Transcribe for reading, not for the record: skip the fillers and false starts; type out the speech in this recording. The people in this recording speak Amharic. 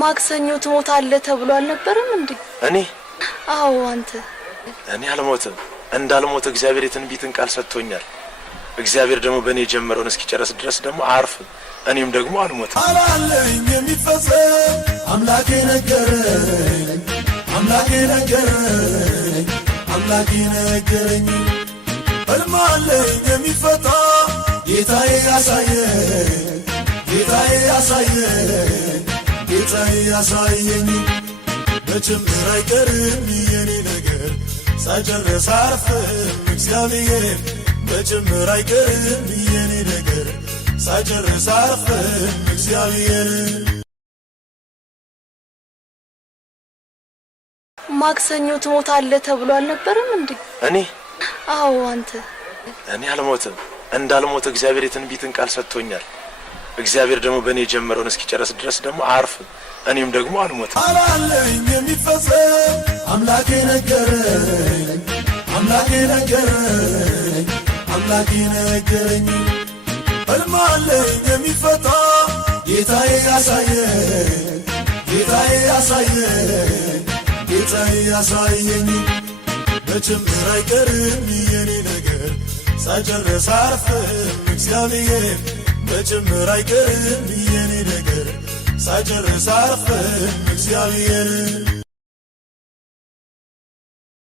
ማክሰኞ ትሞታለህ ተብሎ አልነበረም እንዴ? እኔ አዎ አንተ። እኔ አልሞትም። እንዳልሞት እግዚአብሔር የትንቢትን ቃል ሰጥቶኛል። እግዚአብሔር ደግሞ በእኔ የጀመረውን እስኪጨርስ ድረስ ደግሞ አያርፍም። እኔም ደግሞ አልሞትም። አላለኝ የሚፈጸም አምላኬ ነገረኝ፣ አምላኬ ነገረኝ፣ አምላኬ ነገረኝ። ሕልም አለኝ የሚፈታ ጌታዬ ያሳየኝ፣ ጌታዬ ያሳየኝ፣ ጌታዬ ያሳየኝ። በጭምር አይቀርም የኔ ነገር ሳይጨርስ አያርፍም እግዚአብሔር። በጭምር አይቀርም የኔ ነገር ሳይጨርስ አያርፍም እግዚአብሔር። ማክሰኞ ትሞታለህ ተብሎ አልነበረም እንዴ? እኔ አዎ አንተ። እኔ አልሞትም። እንዳልሞት እግዚአብሔር የትንቢትን ቃል ሰጥቶኛል። እግዚአብሔር ደግሞ በእኔ የጀመረውን እስኪጨርስ ድረስ ደግሞ አያርፍም። እኔም ደግሞ አልሞትም። አላለኝ የሚፈጸም አምላኬ ነገረኝ፣ አምላኬ ነገረኝ፣ አምላኬ ነገረኝ። ሕልም አለኝ የሚፈታ ጌታዬ ያሳየኝ፣ ጌታዬ ያሳየኝ፣ ጌታዬ ያሳየኝ። በጭምር አይቀርም የኔ ነገር ሳይጨርስ አያርፍም እግዚአብሔር። በጭምር አይቀርም የኔ ነገር ሳይጨርስ አያርፍም እግዚአብሔር።